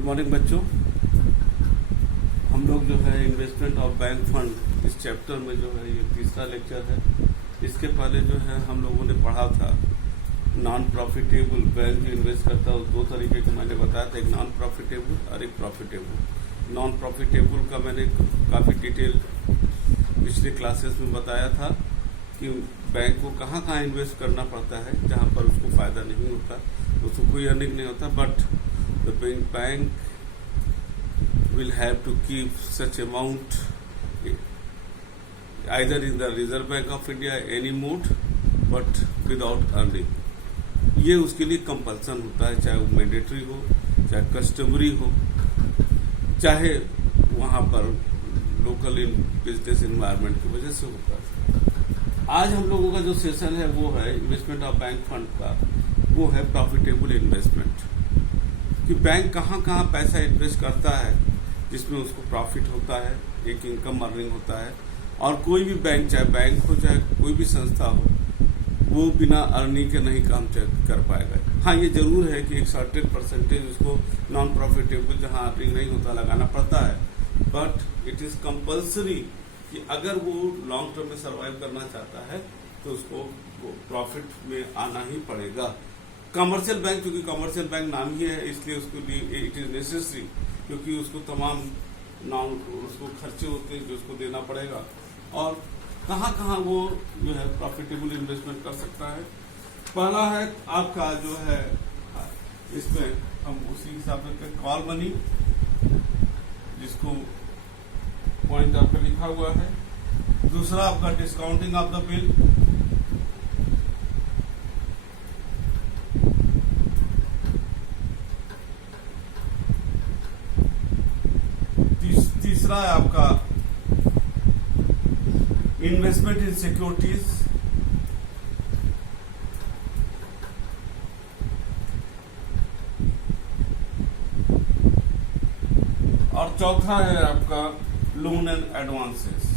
Good morning बच्चों। हम लोग जो है इन्वेस्टमेंट ऑफ बैंक फंड इस चैप्टर में जो है ये तीसरा लेक्चर है। इसके पहले जो है हम लोगों ने पढ़ा था नॉन प्रॉफिटेबल बैंक जो इन्वेस्ट करता है उस दो तरीके के मैंने बताया था, एक नॉन प्रॉफिटेबल और एक प्रॉफिटेबल। नॉन प्रॉफिटेबल का मैंने काफ़ी डिटेल पिछले क्लासेस में बताया था कि बैंक को कहाँ कहाँ इन्वेस्ट करना पड़ता है जहाँ पर उसको फ़ायदा नहीं होता, उसको कोई अर्निंग नहीं होता, but the bank will have to keep such amount either in the Reserve Bank of India any mode but without earning। ये उसके लिए कंपल्सन होता है, चाहे वो मैंडेटरी हो, चाहे कस्टमरी हो, चाहे वहाँ पर लोकल बिजनेस इन्वायरमेंट की वजह से होता है। आज हम लोगों का जो सेशन है वो है इन्वेस्टमेंट ऑफ बैंक फंड का, वो है प्रॉफिटेबल इन्वेस्टमेंट। कि बैंक कहाँ कहाँ पैसा इन्वेस्ट करता है जिसमें उसको प्रॉफिट होता है, एक इनकम अर्निंग होता है। और कोई भी बैंक, चाहे बैंक हो चाहे कोई भी संस्था हो, वो बिना अर्निंग के नहीं काम कर पाएगा। हाँ, ये जरूर है कि एक सर्टेन परसेंटेज उसको नॉन प्रॉफिटेबल जहाँ अर्निंग नहीं होता लगाना पड़ता है, बट इट इज कंपल्सरी कि अगर वो लॉन्ग टर्म में सर्वाइव करना चाहता है तो उसको प्रॉफिट में आना ही पड़ेगा। कमर्शियल बैंक, क्योंकि कमर्शियल बैंक नाम ही है इसलिए उसके लिए इट इज नेसेसरी, क्योंकि उसको तमाम उसको खर्चे होते हैं जो उसको देना पड़ेगा। और कहाँ कहाँ वो जो है प्रॉफिटेबल इन्वेस्टमेंट कर सकता है। पहला है आपका जो है, इसमें हम उसी हिसाब से कॉल मनी, जिसको पॉइंट आपका लिखा हुआ है। दूसरा आपका डिस्काउंटिंग ऑफ द बिल, तीसरा है आपका इन्वेस्टमेंट इन सिक्योरिटीज, और चौथा है आपका लोन एंड एडवांसेस।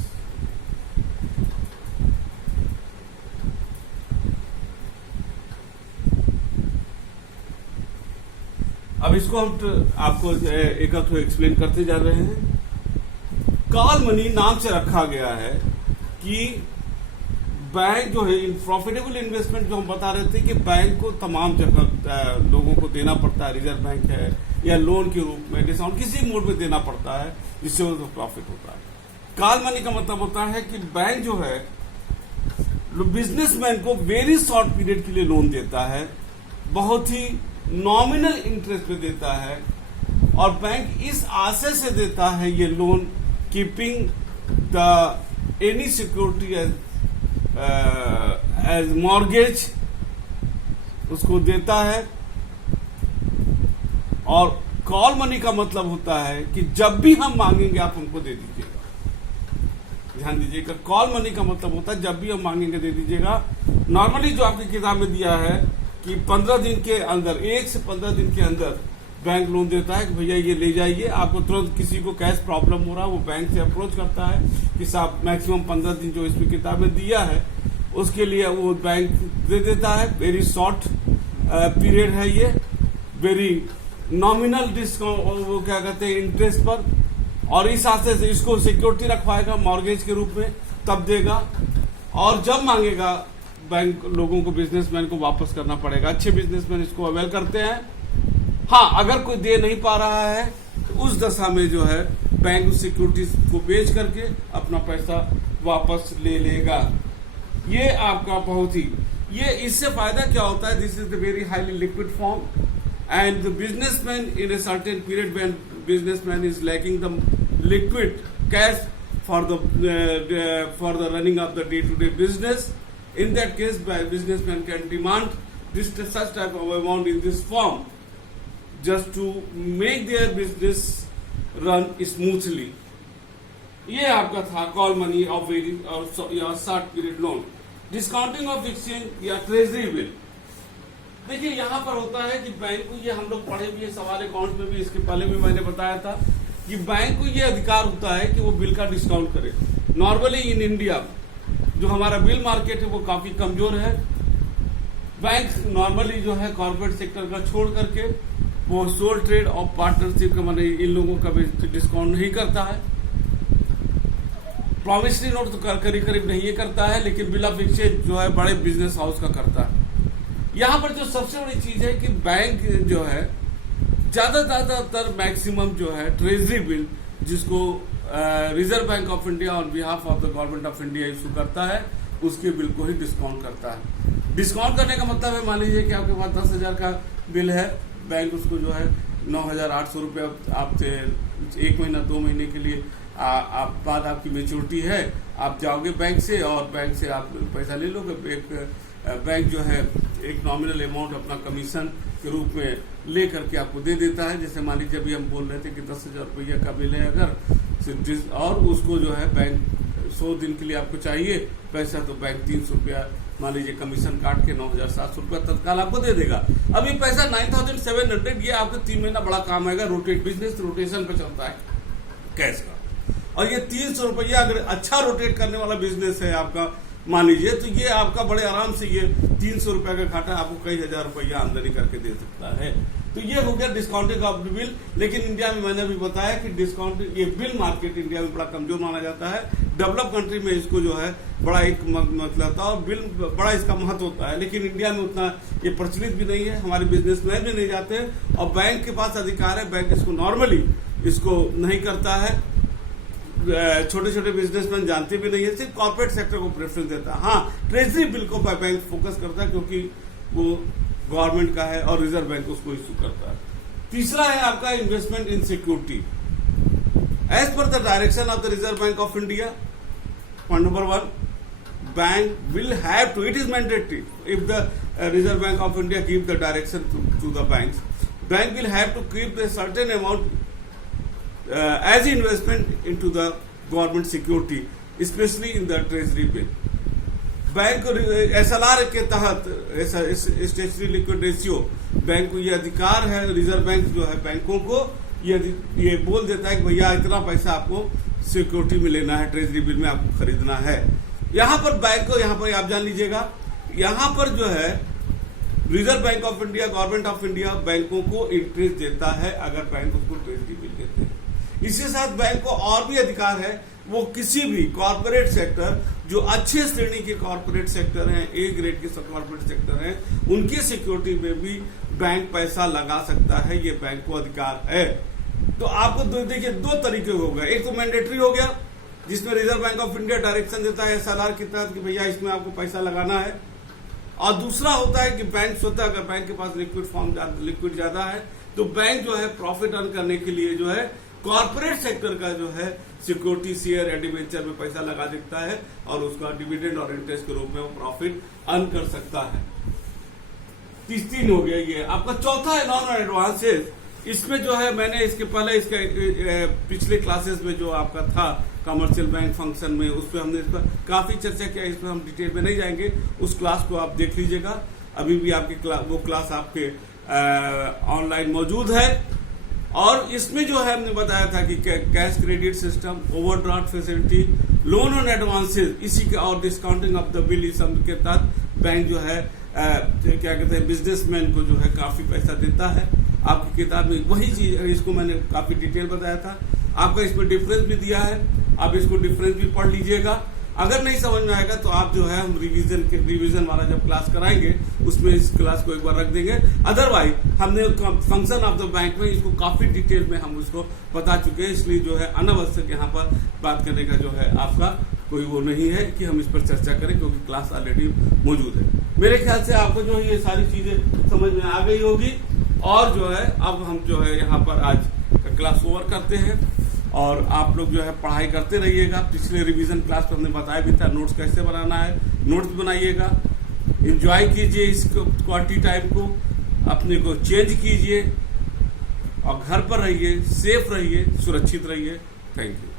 अब इसको हम आपको एक एक्सप्लेन करते जा रहे हैं। कॉल मनी नाम से रखा गया है कि बैंक जो है प्रॉफिटेबल इन्वेस्टमेंट जो हम बता रहे थे कि बैंक को तमाम जगह लोगों को देना पड़ता है, रिजर्व बैंक है या लोन के रूप में, डिस्काउंट किसी मोड में देना पड़ता है जिससे उसको प्रॉफिट होता है। कॉल मनी का मतलब होता है कि बैंक जो है बिजनेसमैन को वेरी शॉर्ट पीरियड के लिए लोन देता है, बहुत ही नॉमिनल इंटरेस्ट पे देता है, और बैंक इस आशय से देता है ये loan keeping the any security as mortgage उसको देता है। और कॉल मनी का मतलब होता है कि जब भी हम मांगेंगे आप हमको दे दीजिएगा। ध्यान दीजिएगा, कॉल मनी का मतलब होता है जब भी हम मांगेंगे दे दीजिएगा। नॉर्मली जो आपकी किताब में दिया है कि 15 दिन के अंदर, 1 से 15 दिन के अंदर बैंक लोन देता है कि भैया ये ले जाइए। आपको तुरंत किसी को कैश प्रॉब्लम हो रहा है, वो बैंक से अप्रोच करता है कि साहब मैक्सिमम 15 दिन जो इसमें किताब में दिया है उसके लिए वो बैंक दे देता है। वेरी शॉर्ट पीरियड है ये, वेरी नॉमिनल डिस्काउंट, वो क्या कहते हैं, इंटरेस्ट पर, और इस आशय से इसको सिक्योरिटी रखवाएगा मॉर्गेज के रूप में, तब देगा। और जब मांगेगा बैंक लोगों को, बिजनेसमैन को वापस करना पड़ेगा। अच्छे बिजनेसमैन इसको अवेल करते हैं। हाँ, अगर कोई दे नहीं पा रहा है तो उस दशा में जो है बैंक उस सिक्योरिटीज को बेच करके अपना पैसा वापस ले लेगा। ये आपका बहुत ही, ये इससे फायदा क्या होता है, this is the very highly liquid form and the businessman in a certain period when businessman is lacking the liquid cash for the running of the day to day business. In that case, businessman can demand such type of amount in this form just to make their business run smoothly. ये आपका था call money of very और short period loan. Discounting of exchange या treasury bill, देखिए यहाँ पर होता है कि बैंक को, ये हम लोग पढ़े भी है सवाल अकाउंट में भी, इसके पहले भी मैंने बताया था कि बैंक को ये अधिकार होता है कि वो बिल का डिस्काउंट करे। नॉर्मली इन इंडिया जो हमारा बिल मार्केट है वो काफी कमजोर है। बैंक नॉर्मली जो है कॉर्पोरेट सेक्टर का छोड़ करके वो सोल ट्रेड और पार्टनरशिप का माने इन लोगों का भी डिस्काउंट नहीं करता है। प्रॉमिसरी नोट तो करीब करीब नहीं ये करता है, लेकिन बिल ऑफ एक्सचेंज जो है बड़े बिजनेस हाउस का करता है। यहाँ पर जो सबसे बड़ी चीज है कि बैंक जो है ज्यादातर मैक्सिमम जो है ट्रेजरी बिल, जिसको reserve Bank of India on behalf of the government of India issue करता है, उसके बिल को ही डिस्काउंट करता है। डिस्काउंट करने का मतलब है, मान लीजिए कि आपके पास 10,000 का बिल है, बैंक उसको जो है 9,800 रुपया आपसे 1 महीना 2 महीने के लिए आप बाद आपकी मेच्योरिटी है, आप जाओगे बैंक से और बैंक से आप पैसा ले लोगे। बैंक जो है एक नॉमिनल अमाउंट अपना कमीशन के रूप में ले करके आपको दे देता है। जैसे मान लीजिए अभी हम बोल रहे थे कि 10,000 रुपया का बिल है अगर, और उसको जो है बैंक 100 दिन के लिए आपको चाहिए पैसा, तो बैंक 300 रुपया मान लीजिए कमीशन काट के 9,700 रुपया तत्काल आपको दे देगा। अब ये पैसा 9,700 ये आपको 3 महीना बड़ा काम आएगा। बिजनेस रोटेशन पे चलता है कैश का, और ये 300 रुपया अगर अच्छा रोटेट करने वाला बिजनेस है आपका मान लीजिए, तो ये आपका बड़े आराम से ये 300 रुपया का घाटा आपको कई हजार रुपया आमदनी करके दे सकता है। तो ये हो गया डिस्काउंटिंग ऑफ द बिल। लेकिन इंडिया में मैंने भी बताया कि डिस्काउंट ये बिल मार्केट इंडिया में बड़ा कमजोर माना जाता है। डेवलप कंट्री में इसको जो है बड़ा एक मतलब था और बिल बड़ा इसका महत्व होता है, लेकिन इंडिया में उतना ये प्रचलित भी नहीं है। हमारे बिजनेसमैन भी नहीं जाते हैं और बैंक के पास अधिकार है, बैंक इसको नॉर्मली इसको नहीं करता है। छोटे छोटे बिजनेसमैन जानते भी नहीं है, सिर्फ कॉर्पोरेट सेक्टर को प्रेफरेंस देता है। हाँ, ट्रेजरी बिल को बैंक फोकस करता है क्योंकि वो गवर्नमेंट का है और रिजर्व बैंक उसको इश्यू करता है। तीसरा है आपका investment in security as per the direction of the Reserve Bank of India. Point number 1, bank will have to, it is mandatory if the Reserve Bank of India give the direction to the banks, bank will have to keep the certain amount as investment into the government security, especially in the treasury bill. Bank SLR के तहत statutory liquid ratio bank को ये अधिकार है, reserve bank जो है बैंकों को ये बोल देता है कि भैया इतना पैसा आपको सिक्योरिटी में लेना है, ट्रेजरी बिल में आपको खरीदना है। यहाँ पर बैंक को, यहाँ पर आप जान लीजिएगा, यहाँ पर जो है reserve Bank of India, government of India बैंकों को इंटरेस्ट देता है अगर बैंक उसको ट्रेजरी बिल देते हैं। इसके साथ बैंक को और भी अधिकार है, वो किसी भी कॉर्पोरेट सेक्टर जो अच्छे श्रेणी के कॉर्पोरेट सेक्टर हैं, ए ग्रेड के कॉर्पोरेट सेक्टर हैं, उनकी सिक्योरिटी में भी बैंक पैसा लगा सकता है। ये बैंक को अधिकार है। तो आपको देखिए 2 तरीके हो गए। एक तो मैंडेटरी हो गया जिसमें reserve Bank of India direction देता है SLR के तहत कि भैया इसमें आपको पैसा लगाना है, और दूसरा होता है कि बैंक स्वतः, अगर बैंक के पास लिक्विड ज्यादा है तो बैंक जो है प्रॉफिट अर्न करने के लिए जो है कॉर्पोरेट सेक्टर का जो है सिक्योरिटी शेयर या डिवेंचर में पैसा लगा देता है और उसका डिविडेंड और इंटरेस्ट के रूप में वो प्रॉफिट अर्न कर सकता है। 3 हो गया ये आपका। चौथा है नॉन एडवांसेस। इसमें जो है मैंने इसके पहले इसके पिछले क्लासेस में जो आपका था कमर्शियल बैंक फंक्शन में, उस पर हमने इस पर काफी चर्चा किया। इस पर हम डिटेल में नहीं जाएंगे, उस क्लास को आप देख लीजिएगा। अभी भी आपकी वो क्लास आपके ऑनलाइन मौजूद है। और इसमें जो है हमने बताया था कि cash credit system, overdraft facility, loan on advances, इसी के और डिस्काउंटिंग ऑफ द बिल, इस के तहत बैंक जो है क्या कहते हैं बिजनेसमैन को जो है काफी पैसा देता है। आपकी किताब में वही चीज, इसको मैंने काफी डिटेल बताया था। आपका इसमें डिफरेंस भी दिया है, आप इसको डिफरेंस भी पढ़ लीजिएगा। अगर नहीं समझ में आएगा तो आप जो है हम रिवीजन वाला जब क्लास कराएंगे उसमें इस क्लास को एक बार रख देंगे। अदरवाइज हमने फंक्शन ऑफ द बैंक में इसको काफी डिटेल में हम उसको बता चुके हैं, इसलिए जो है अनावश्यक यहाँ पर बात करने का जो है आपका कोई वो नहीं है कि हम इस पर चर्चा करें, क्योंकि क्लास ऑलरेडी मौजूद है। मेरे ख्याल से आपको जो है ये सारी चीजें समझ में आ गई होगी। और जो है अब हम जो है यहाँ पर आज क्लास ओवर करते हैं और आप लोग जो है पढ़ाई करते रहिएगा। पिछले रिवीजन क्लास में हमने बताया भी था नोट्स कैसे बनाना है, नोट्स बनाइएगा, एंजॉय कीजिए इस क्वालिटी टाइम को, अपने को चेंज कीजिए और घर पर रहिए, सेफ रहिए, सुरक्षित रहिए। Thank you.